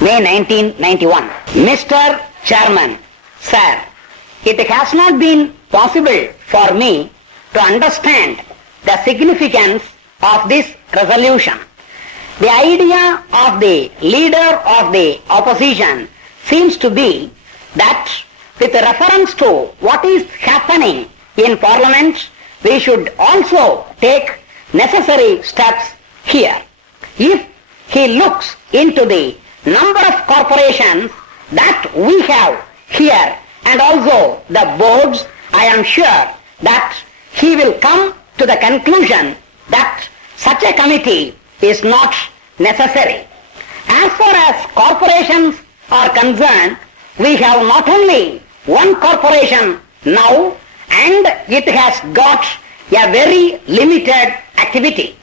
May 1991. Mr. Chairman, Sir, it has not been possible for me to understand the significance of this resolution. The idea of the leader of the opposition seems to be that with reference to what is happening in Parliament, we should also take necessary steps here. If he looks into the number of corporations that we have here and also the boards, I am sure that he will come to the conclusion that such a committee is not necessary. As far as corporations are concerned, we have not only one corporation now, and it has got a very limited activity.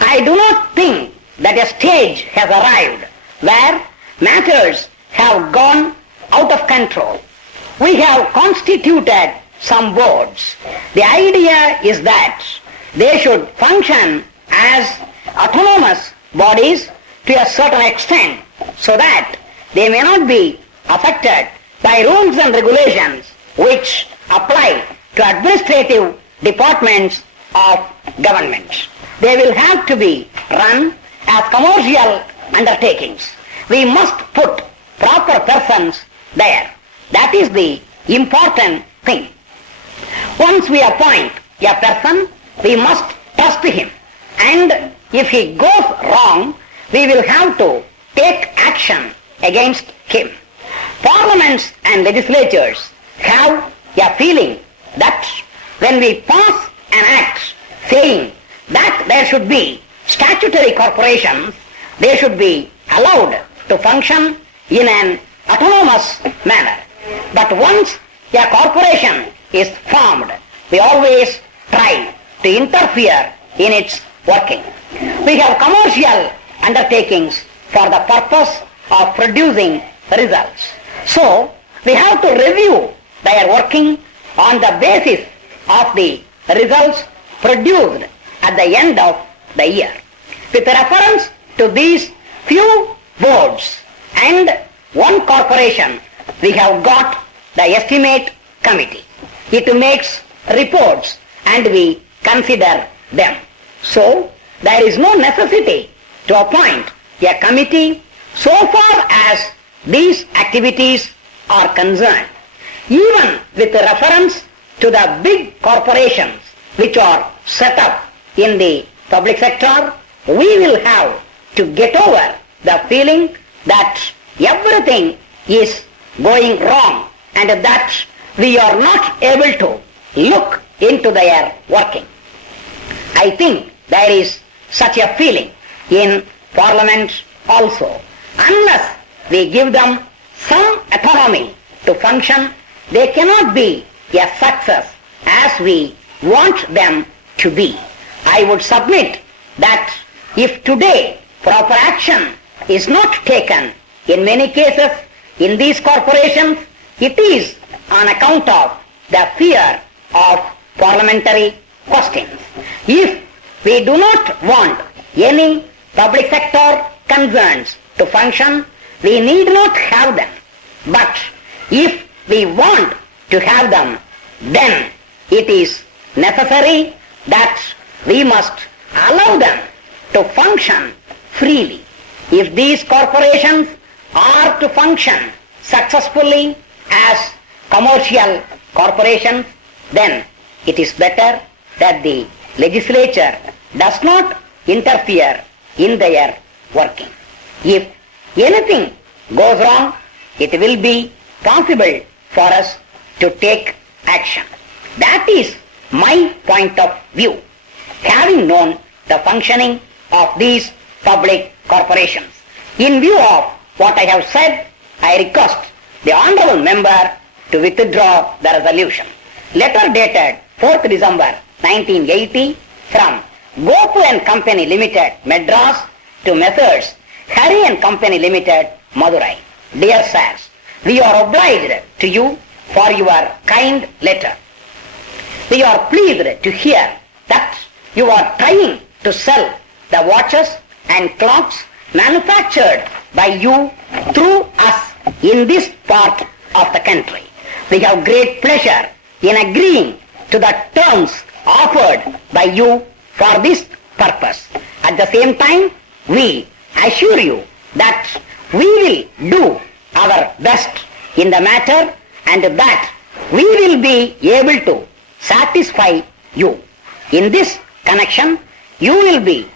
I do not think that a stage has arrived where matters have gone out of control. We have constituted some boards. The idea is that they should function as autonomous bodies to a certain extent so that they may not be affected by rules and regulations which apply to administrative departments of government. They will have to be run as commercial undertakings. We must put proper persons there. That is the important thing. Once we appoint a person, we must trust him. And if he goes wrong, we will have to take action against him. Parliaments and legislatures have a feeling that when we pass an act saying that there should be statutory corporations, they should be allowed to function in an autonomous manner. But once a corporation is formed, we always try to interfere in its working. We have commercial undertakings for the purpose of producing results. So we have to review their working on the basis of the results produced at the end of the year. With reference to these few boards and one corporation, we have got the estimate committee. It makes reports and we consider them. So there is no necessity to appoint a committee so far as these activities are concerned. Even with reference to the big corporations which are set up in the public sector, we will have to get over the feeling that everything is going wrong and that we are not able to look into their working. I think there is such a feeling in Parliament also. Unless we give them some autonomy to function, they cannot be a success as we want them to be. I would submit that if today proper action is not taken, in many cases in these corporations, it is on account of the fear of parliamentary questions. If we do not want any public sector concerns to function, we need not have them. But if we want to have them, then it is necessary that we must allow them to function freely. If these corporations are to function successfully as commercial corporations, then it is better that the legislature does not interfere in their working. If anything goes wrong, it will be possible for us to take action. That is my point of view, having known the functioning of these public corporations. In view of what I have said, I request the honourable member to withdraw the resolution. Letter dated 4th December 1980 from Gopu and Company Limited, Madras, to Messrs. Hari and Company Limited, Madurai. Dear sirs, we are obliged to you for your kind letter. We are pleased to hear that you are trying to sell the watches and clocks manufactured by you through us in this part of the country. We have great pleasure in agreeing to the terms offered by you for this purpose. At the same time, we assure you that we will do our best in the matter and that we will be able to satisfy you. In this connection, you will be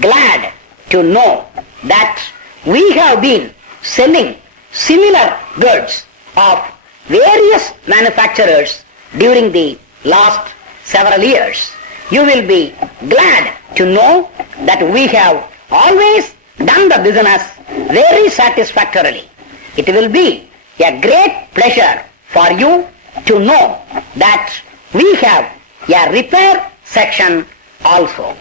glad to know that we have been selling similar goods of various manufacturers during the last several years. You will be glad to know that we have always done the business very satisfactorily. It will be a great pleasure for you to know that we have a repair section also.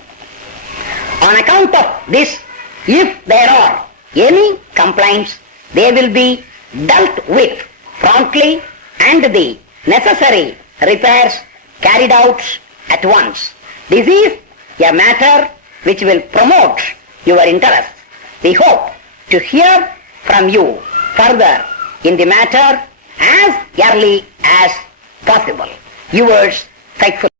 On account of this, if there are any complaints, they will be dealt with promptly and the necessary repairs carried out at once. This is a matter which will promote your interest. We hope to hear from you further in the matter as early as possible. Yours faithfully.